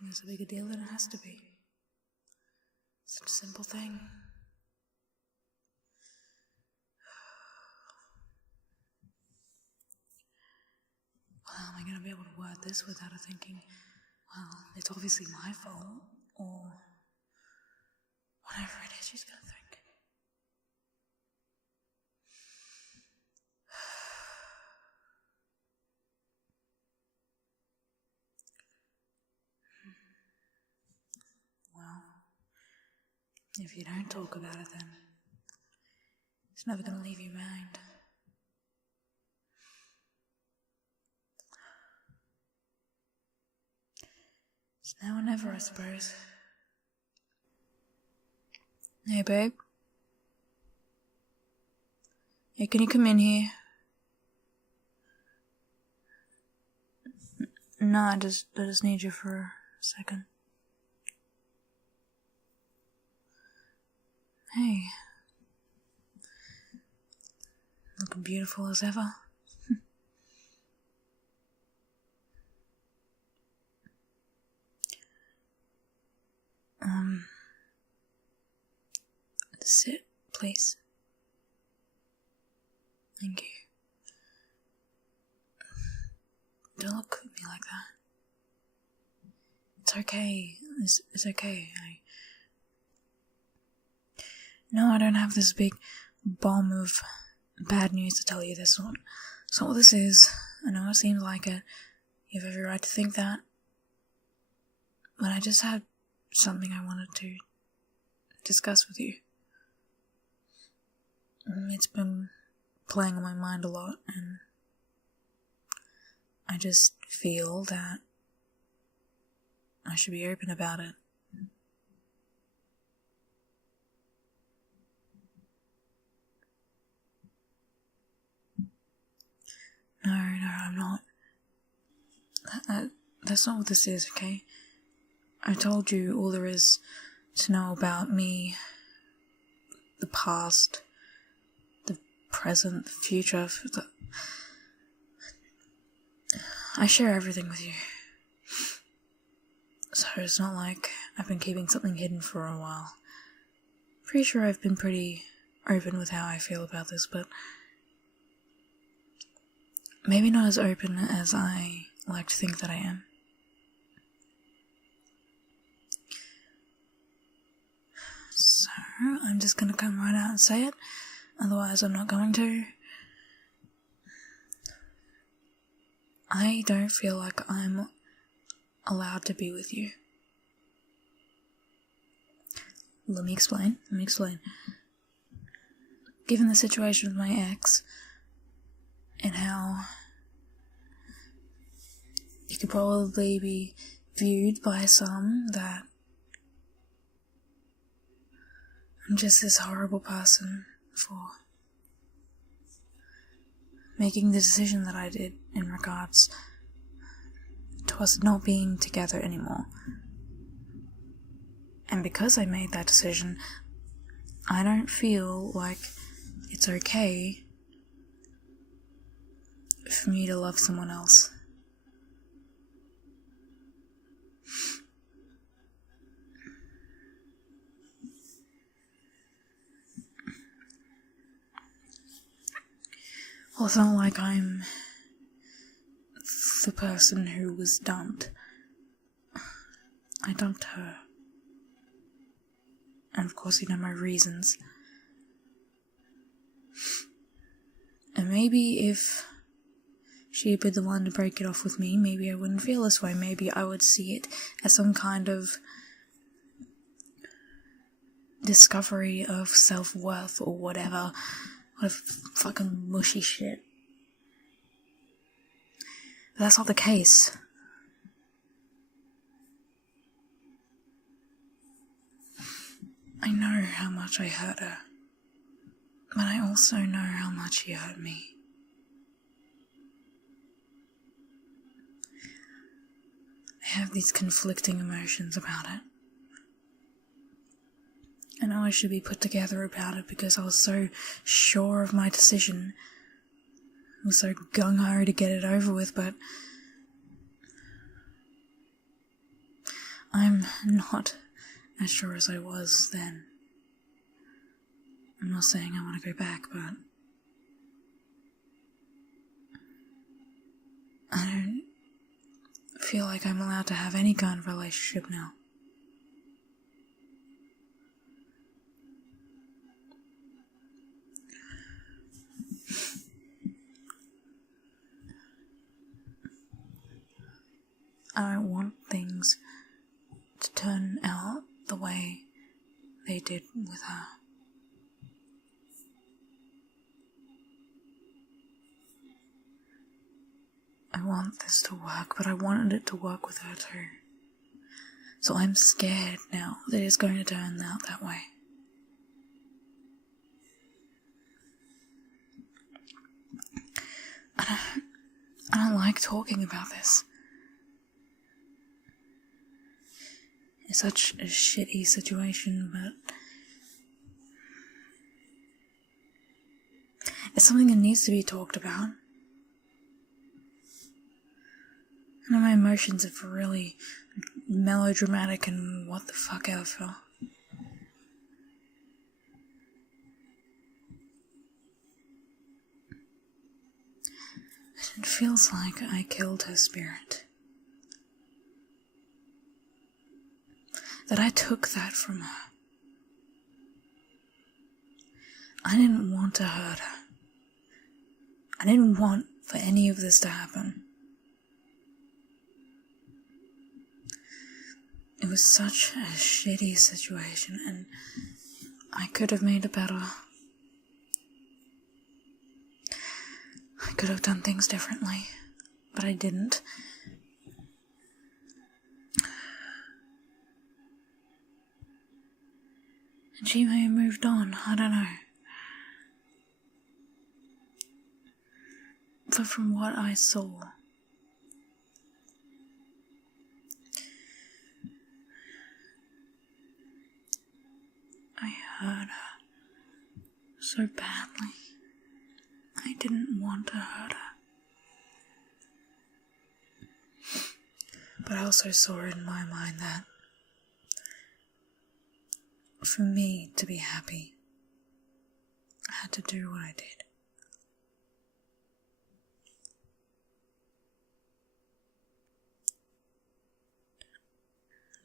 making this a bigger deal than it has to be. Such a simple thing. Well, how am I going to be able to word this without her thinking, well, it's obviously my fault, or whatever it is she's going to think. Well, if you don't talk about it, then it's never going to leave your mind. It's now or never, I suppose. Hey, babe. Hey, can you come in here? No, I just need you for a second. Hey. Looking beautiful as ever. Sit, please. Thank you. Don't look at me like that. It's okay. It's okay. No, I don't have this big bomb of bad news to tell you. That's not what this is. I know it seems like it. You have every right to think that. But I just had something I wanted to discuss with you. It's been playing on my mind a lot, and I just feel that I should be open about it. No, I'm not. That's not what this is, okay? I told you all there is to know about me, the past, the present, the future. I share everything with you. So it's not like I've been keeping something hidden for a while. Pretty sure I've been pretty open with how I feel about this, but maybe not as open as I like to think that I am. So, I'm just gonna come right out and say it, otherwise I'm not going to. I don't feel like I'm allowed to be with you. Let me explain. Given the situation with my ex, and how it could probably be viewed by some that I'm just this horrible person for making the decision that I did in regards to us not being together anymore. And because I made that decision, I don't feel like it's okay for me to love someone else. Well, it's not like I'm the person who was dumped. I dumped her. And of course you know my reasons. And maybe if she'd be the one to break it off with me, maybe I wouldn't feel this way. Maybe I would see it as some kind of discovery of self-worth or whatever. What fucking mushy shit. But that's not the case. I know how much I hurt her, but I also know how much she hurt me. I have these conflicting emotions about it. I know I should be put together about it because I was so sure of my decision. I was so gung-ho to get it over with, but I'm not as sure as I was then. I'm not saying I want to go back, but I don't feel like I'm allowed to have any kind of relationship now. I don't want things to turn out the way they did with her. I want this to work, but I wanted it to work with her too. So I'm scared now that it's going to turn out that way. I don't like talking about this. It's such a shitty situation, but it's something that needs to be talked about. I know my emotions are really melodramatic and what the fuck ever. It feels like I killed her spirit. That I took that from her. I didn't want to hurt her. I didn't want for any of this to happen. It was such a shitty situation, and I could have made it better. I could have done things differently, but I didn't. And she may have moved on, I don't know. But from what I saw, I hurt her so badly. I didn't want to hurt her. But I also saw in my mind that for me to be happy, I had to do what I did.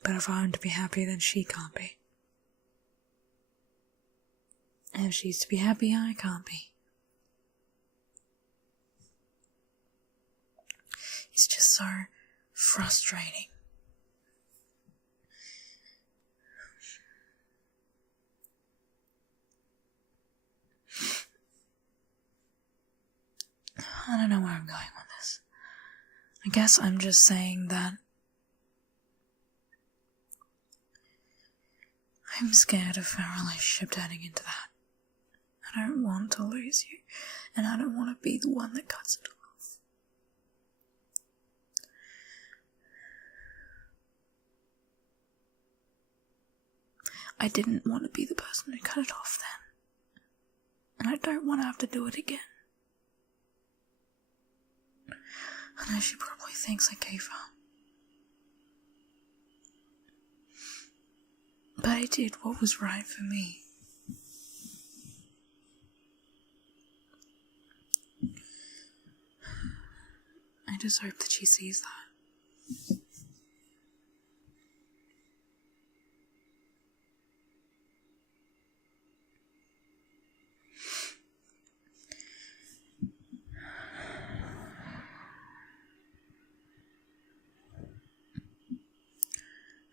But if I'm to be happy, then she can't be. And if she's to be happy, I can't be. It's just so frustrating. I don't know where I'm going with this. I guess I'm just saying that I'm scared of our relationship turning into that. I don't want to lose you, and I don't want to be the one that cuts it off. I didn't want to be the person who cut it off then, and I don't want to have to do it again. I know she probably thinks I gave up. But I did what was right for me. I just hope that she sees that.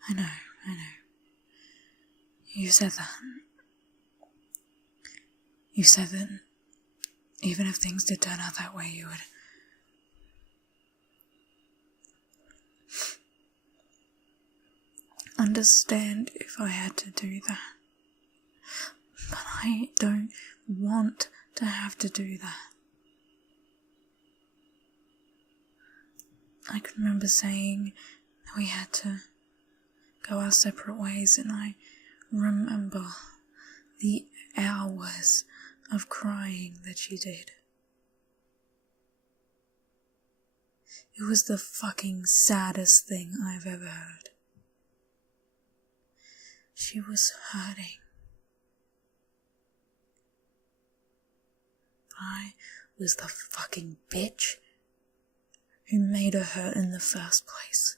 I know. You said that. You said that even if things did turn out that way, you would understand if I had to do that. But I don't want to have to do that. I can remember saying that we had to go our separate ways, and I remember the hours of crying that she did. It was the fucking saddest thing I've ever heard. She was hurting. I was the fucking bitch who made her hurt in the first place.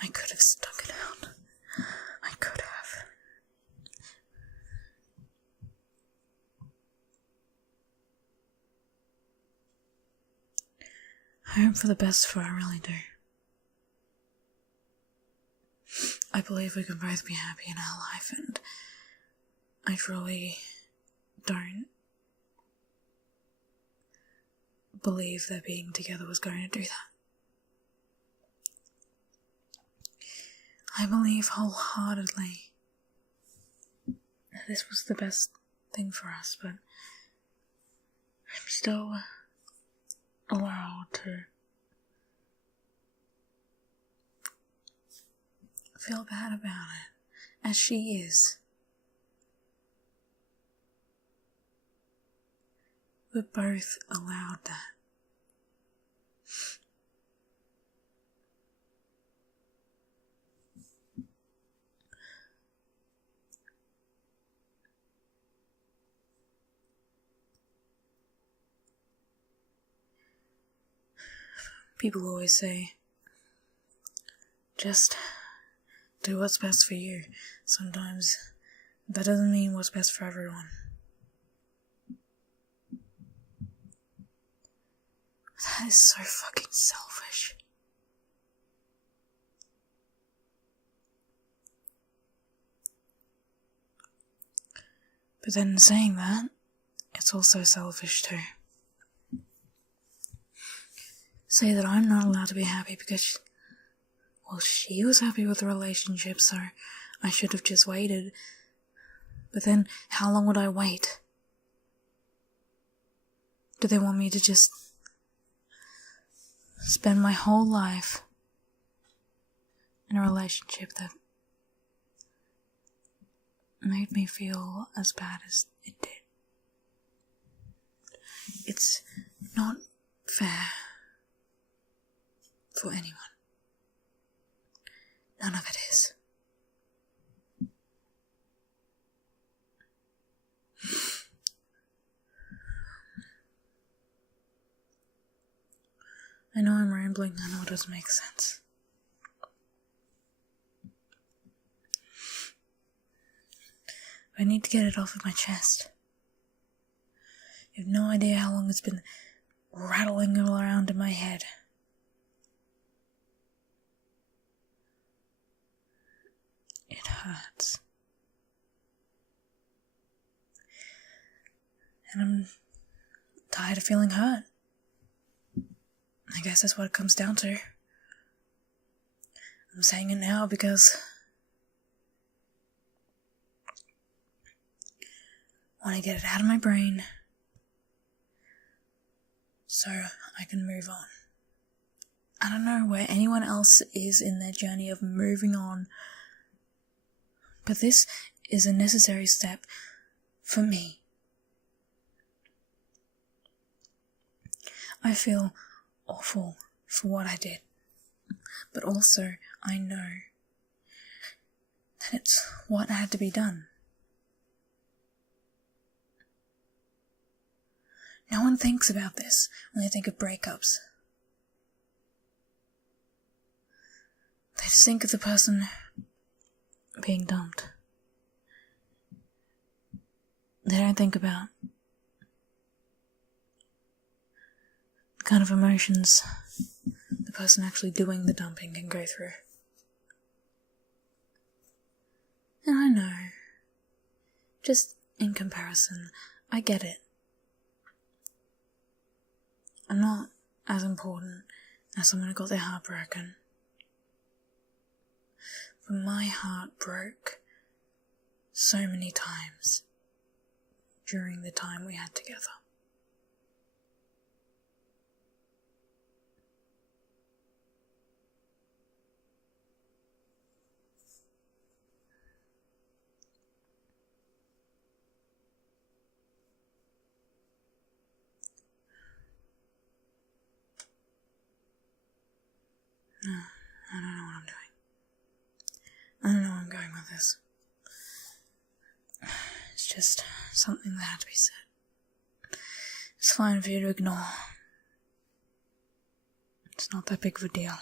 I could have stuck it out. I could have. I hope for the best for her, I really do. I believe we can both be happy in our life, and I truly don't believe that being together was going to do that. I believe wholeheartedly that this was the best thing for us, but I'm still allowed to feel bad about it, as she is. We're both allowed that. People always say, just do what's best for you. Sometimes that doesn't mean what's best for everyone. That is so fucking selfish. But then saying that, it's also selfish too. Say that I'm not allowed to be happy because, she was happy with the relationship, so I should have just waited. But then, how long would I wait? Do they want me to just spend my whole life in a relationship that made me feel as bad as it did? It's not fair for anyone. None of it is. I know I'm rambling, I know it doesn't make sense. I need to get it off of my chest. You have no idea how long it's been rattling all around in my head. It hurts. And I'm tired of feeling hurt. I guess that's what it comes down to. I'm saying it now because I want to get it out of my brain so I can move on. I don't know where anyone else is in their journey of moving on, but this is a necessary step for me. I feel awful for what I did, but also I know that it's what had to be done. No one thinks about this when they think of breakups. They just think of the person being dumped. They don't think about the kind of emotions the person actually doing the dumping can go through. And I know, just in comparison, I get it. I'm not as important as someone who got their heart broken. But my heart broke so many times during the time we had together. No, I don't know what I'm doing. of this. It's just something that had to be said. It's fine for you to ignore. It's not that big of a deal.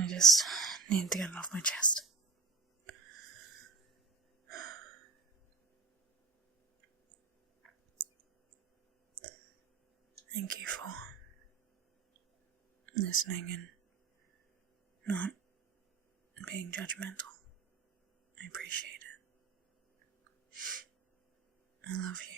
I just need to get it off my chest. Thank you for listening and not being judgmental. I appreciate it. I love you.